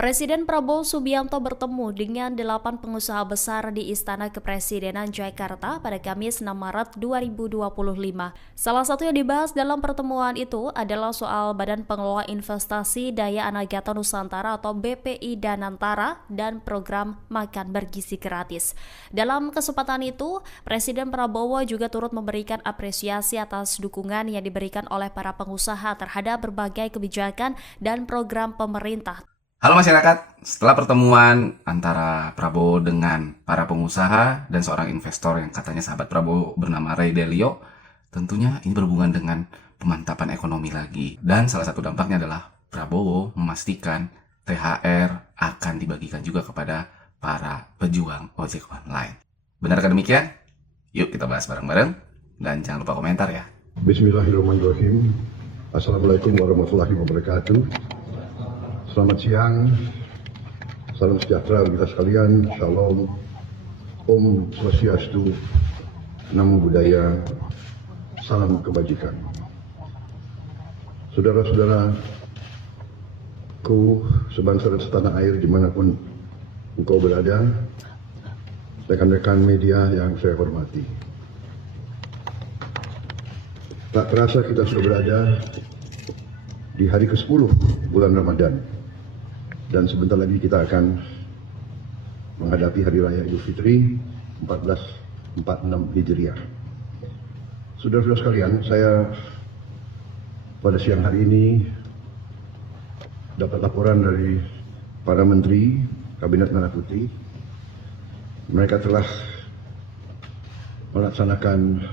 Presiden Prabowo Subianto bertemu dengan 8 pengusaha besar di Istana Kepresidenan Jakarta pada Kamis 6 Maret 2025. Salah satu yang dibahas dalam pertemuan itu adalah soal Badan Pengelola Investasi Daya Anagata Nusantara atau BPI Danantara dan program makan bergizi gratis. Dalam kesempatan itu, Presiden Prabowo juga turut memberikan apresiasi atas dukungan yang diberikan oleh para pengusaha terhadap berbagai kebijakan dan program pemerintah. Halo masyarakat, setelah pertemuan antara Prabowo dengan para pengusaha dan seorang investor yang katanya sahabat Prabowo bernama Ray Dalio, tentunya ini berhubungan dengan pemantapan ekonomi lagi. Dan salah satu dampaknya adalah Prabowo memastikan THR akan dibagikan juga kepada para pejuang ojek online. Benarkah demikian? Yuk kita bahas bareng-bareng dan jangan lupa komentar ya. Bismillahirrahmanirrahim. Assalamualaikum warahmatullahi wabarakatuh. Selamat siang, salam sejahtera bagi kita sekalian, shalom, Om Swastiastu, Namo Buddhaya, salam kebajikan. Saudara-saudaraku sebangsa dan setanah air dimanapun engkau berada, rekan-rekan media yang saya hormati. Tak terasa kita sudah berada di hari ke-10 bulan Ramadan. Dan sebentar lagi kita akan menghadapi Hari Raya Idul Fitri 1446 Hijriah. Saudara-saudara sekalian, saya pada siang hari ini dapat laporan dari para menteri Kabinet Merah Putih. Mereka telah melaksanakan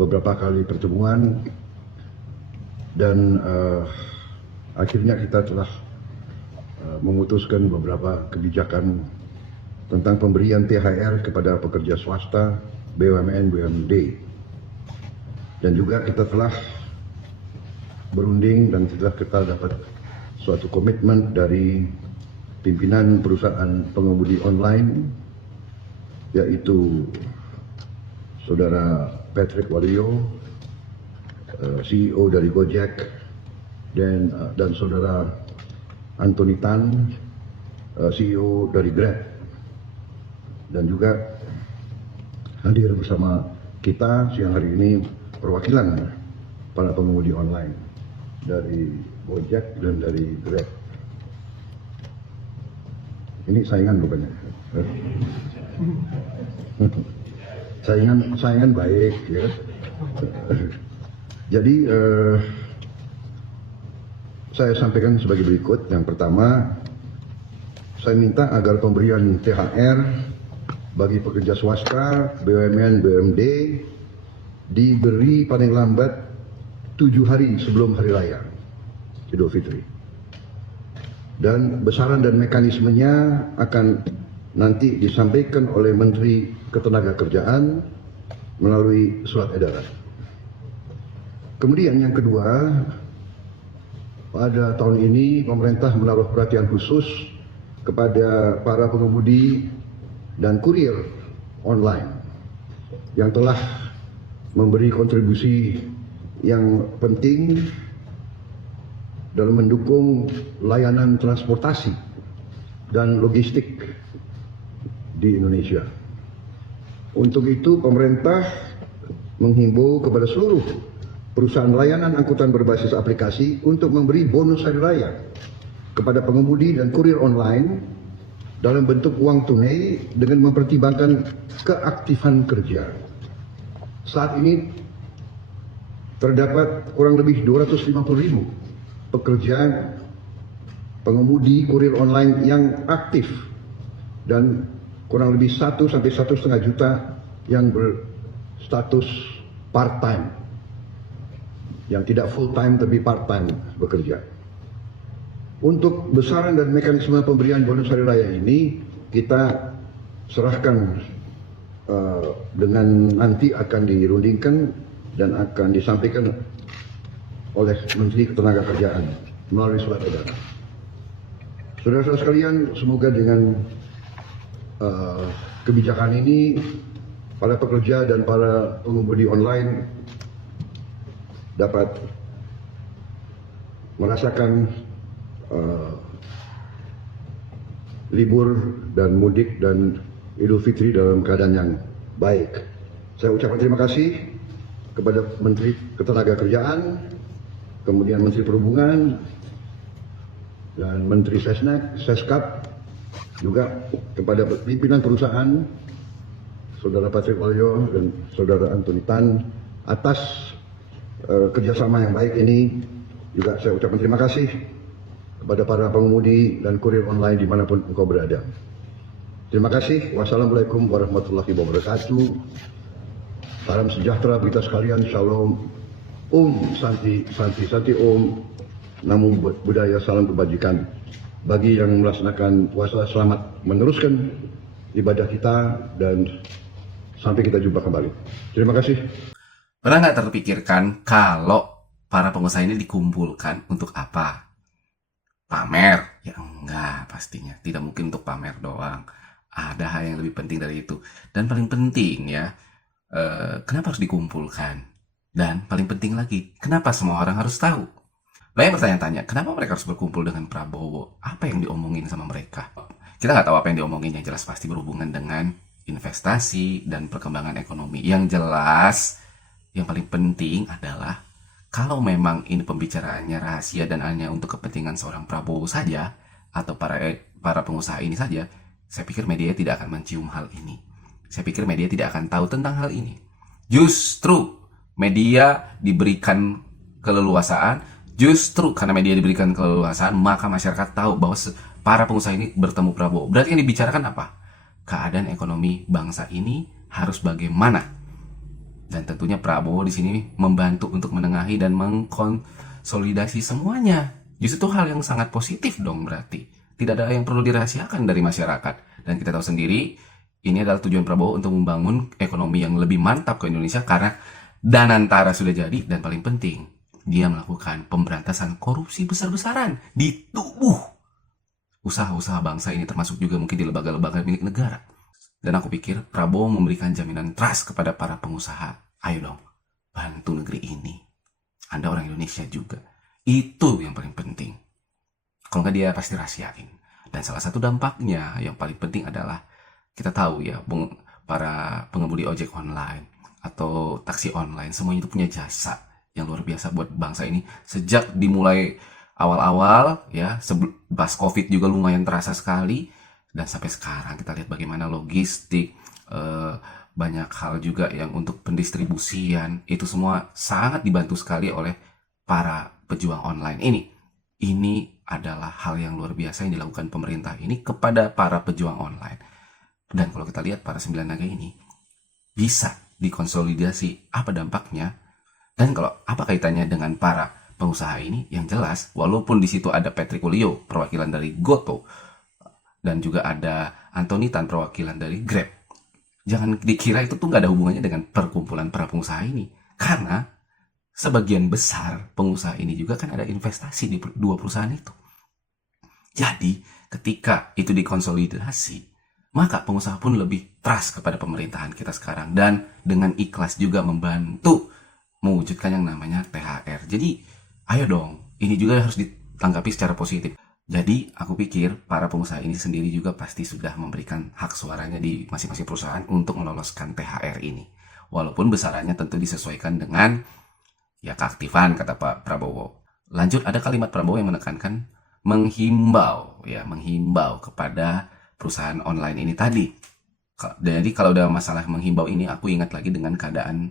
beberapa kali pertemuan dan akhirnya kita telah memutuskan beberapa kebijakan tentang pemberian THR kepada pekerja swasta, BUMN, BUMD. Dan juga kita telah berunding dan kita dapat suatu komitmen dari pimpinan perusahaan pengemudi online, yaitu Saudara Patrick Waluyo, CEO dari Gojek, dan Saudara Anthony Tan, CEO dari Grab, dan juga hadir bersama kita siang hari ini perwakilan para pengemudi online dari Gojek dan dari Grab. Ini saingan rupanya. saingan baik ya. Jadi saya sampaikan sebagai berikut. Yang pertama, saya minta agar pemberian THR bagi pekerja swasta, BUMN, BUMD diberi paling lambat 7 hari sebelum Hari Raya Idul Fitri. Dan besaran dan mekanismenya akan nanti disampaikan oleh Menteri Ketenagakerjaan melalui surat edaran. Kemudian yang kedua, pada tahun ini pemerintah menaruh perhatian khusus kepada para pengemudi dan kurir online yang telah memberi kontribusi yang penting dalam mendukung layanan transportasi dan logistik di Indonesia. Untuk itu pemerintah menghimbau kepada seluruh perusahaan layanan angkutan berbasis aplikasi untuk memberi bonus hari raya kepada pengemudi dan kurir online dalam bentuk uang tunai dengan mempertimbangkan keaktifan kerja. Saat ini terdapat kurang lebih 250.000 pekerja pengemudi kurir online yang aktif dan kurang lebih 1 sampai 1,5 juta yang berstatus part-time, yang tidak full time tapi part time bekerja. Untuk besaran dan mekanisme pemberian bonus hari raya ini kita serahkan dengan nanti akan dirundingkan dan akan disampaikan oleh Menteri Ketenagakerjaan melalui surat edaran. Saudara-saudara sekalian, semoga dengan kebijakan ini para pekerja dan para pengemudi online dapat merasakan libur dan mudik dan Idul Fitri dalam keadaan yang baik. Saya ucapkan terima kasih kepada Menteri Ketenagakerjaan, kemudian Menteri Perhubungan, dan Menteri Seskap, juga kepada pimpinan perusahaan, Saudara Patrick Waluyo dan Saudara Anthony Tan atas kerjasama yang baik ini. Juga saya ucapkan terima kasih kepada para pengemudi dan kurir online dimanapun engkau berada. Terima kasih. Wassalamualaikum warahmatullahi wabarakatuh. Salam sejahtera kita sekalian. Shalom. Santi, Om. Namo Buddhaya, salam kebajikan. Bagi yang melaksanakan puasa, selamat meneruskan ibadah kita dan sampai kita jumpa kembali. Terima kasih. Pernah nggak terpikirkan kalau para pengusaha ini dikumpulkan untuk apa? Pamer? Ya enggak, pastinya. Tidak mungkin untuk pamer doang. Ada hal yang lebih penting dari itu. Dan paling penting ya, kenapa harus dikumpulkan? Dan paling penting lagi, kenapa semua orang harus tahu? Banyak bertanya-tanya, kenapa mereka harus berkumpul dengan Prabowo? Apa yang diomongin sama mereka? Kita nggak tahu apa yang diomongin, yang jelas pasti berhubungan dengan investasi dan perkembangan ekonomi. Yang jelas, yang paling penting adalah kalau memang ini pembicaraannya rahasia dan hanya untuk kepentingan seorang Prabowo saja, atau para pengusaha ini saja, saya pikir media tidak akan mencium hal ini. Saya pikir media tidak akan tahu tentang hal ini. Justru media diberikan keleluasaan, maka masyarakat tahu bahwa para pengusaha ini bertemu Prabowo. Berarti yang dibicarakan apa? Keadaan ekonomi bangsa ini harus bagaimana? Dan tentunya Prabowo di sini membantu untuk menengahi dan mengkonsolidasi semuanya. Justru itu hal yang sangat positif dong berarti. Tidak ada yang perlu dirahasiakan dari masyarakat. Dan kita tahu sendiri, ini adalah tujuan Prabowo untuk membangun ekonomi yang lebih mantap ke Indonesia karena Danantara sudah jadi, dan paling penting, dia melakukan pemberantasan korupsi besar-besaran di tubuh usaha-usaha bangsa ini, termasuk juga mungkin di lembaga-lembaga milik negara. Dan aku pikir Prabowo memberikan jaminan trust kepada para pengusaha. Ayo dong, bantu negeri ini. Anda orang Indonesia juga. Itu yang paling penting. Kalau nggak dia pasti rahasiain. Dan salah satu dampaknya yang paling penting adalah kita tahu ya, para pengemudi ojek online atau taksi online, semuanya itu punya jasa yang luar biasa buat bangsa ini. Sejak dimulai awal-awal ya, pas COVID juga lumayan terasa sekali. Dan sampai sekarang kita lihat bagaimana logistik, banyak hal juga yang untuk pendistribusian, itu semua sangat dibantu sekali oleh para pejuang online ini. Ini adalah hal yang luar biasa yang dilakukan pemerintah ini kepada para pejuang online. Dan kalau kita lihat para 9 naga ini, bisa dikonsolidasi apa dampaknya, dan kalau apa kaitannya dengan para pengusaha ini, yang jelas walaupun di situ ada Patrick Waluyo perwakilan dari Gotoh dan juga ada Anthony Tan perwakilan dari Grab, jangan dikira itu tuh nggak ada hubungannya dengan perkumpulan para pengusaha ini, karena sebagian besar pengusaha ini juga kan ada investasi di dua perusahaan itu. Jadi ketika itu dikonsolidasi, maka pengusaha pun lebih trust kepada pemerintahan kita sekarang, dan dengan ikhlas juga membantu mewujudkan yang namanya THR. Jadi ayo dong, ini juga harus ditanggapi secara positif. Jadi aku pikir para pengusaha ini sendiri juga pasti sudah memberikan hak suaranya di masing-masing perusahaan untuk meloloskan THR ini. Walaupun besarannya tentu disesuaikan dengan ya keaktifan, kata Pak Prabowo. Lanjut, ada kalimat Prabowo yang menekankan menghimbau kepada perusahaan online ini tadi. Jadi kalau udah masalah menghimbau ini, aku ingat lagi dengan keadaan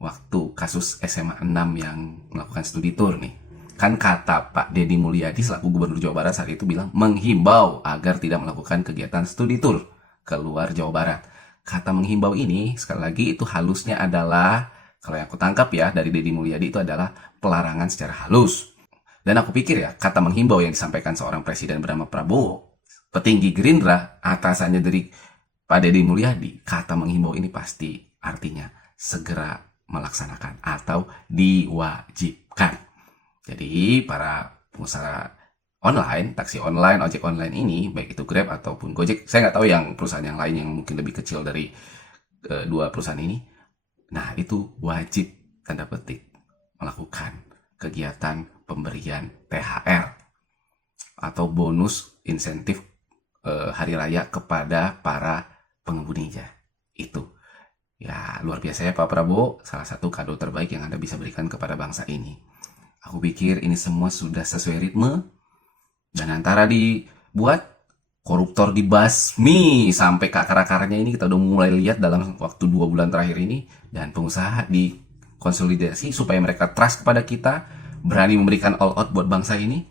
waktu kasus SMA 6 yang melakukan studi tour nih. Kan kata Pak Deddy Mulyadi selaku Gubernur Jawa Barat saat itu bilang menghimbau agar tidak melakukan kegiatan studi tour keluar Jawa Barat. Kata menghimbau ini, sekali lagi itu halusnya adalah, kalau yang aku tangkap ya dari Deddy Mulyadi, itu adalah pelarangan secara halus. Dan aku pikir ya, kata menghimbau yang disampaikan seorang presiden bernama Prabowo, petinggi Gerindra, atasannya dari Pak Deddy Mulyadi, kata menghimbau ini pasti artinya segera melaksanakan atau diwajibkan. Jadi para pengusaha online, taksi online, ojek online ini, baik itu Grab ataupun Gojek, saya nggak tahu yang perusahaan yang lain yang mungkin lebih kecil dari dua perusahaan ini, nah itu wajib, tanda petik, melakukan kegiatan pemberian THR atau bonus insentif hari raya kepada para pengemudinya. Itu. Ya, luar biasa ya Pak Prabowo, salah satu kado terbaik yang Anda bisa berikan kepada bangsa ini. Aku pikir ini semua sudah sesuai ritme, dan antara dibuat, koruptor dibasmi sampai ke akar-akarnya ini kita udah mulai lihat dalam waktu 2 bulan terakhir ini, dan pengusaha dikonsolidasi supaya mereka trust kepada kita, berani memberikan all out buat bangsa ini,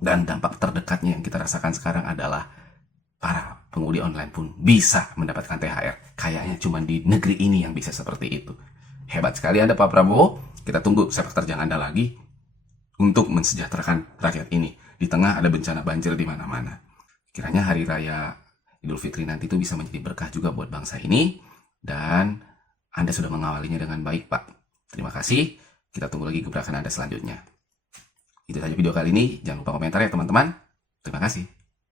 dan dampak terdekatnya yang kita rasakan sekarang adalah para pengemudi online pun bisa mendapatkan THR. Kayaknya cuma di negeri ini yang bisa seperti itu. Hebat sekali Anda Pak Prabowo. Kita tunggu sepak terjang Anda lagi untuk mensejahterakan rakyat ini. Di tengah ada bencana banjir di mana-mana. Kiranya hari raya Idul Fitri nanti itu bisa menjadi berkah juga buat bangsa ini. Dan Anda sudah mengawalinya dengan baik Pak. Terima kasih. Kita tunggu lagi gebrakan Anda selanjutnya. Itu saja video kali ini. Jangan lupa komentar ya teman-teman. Terima kasih.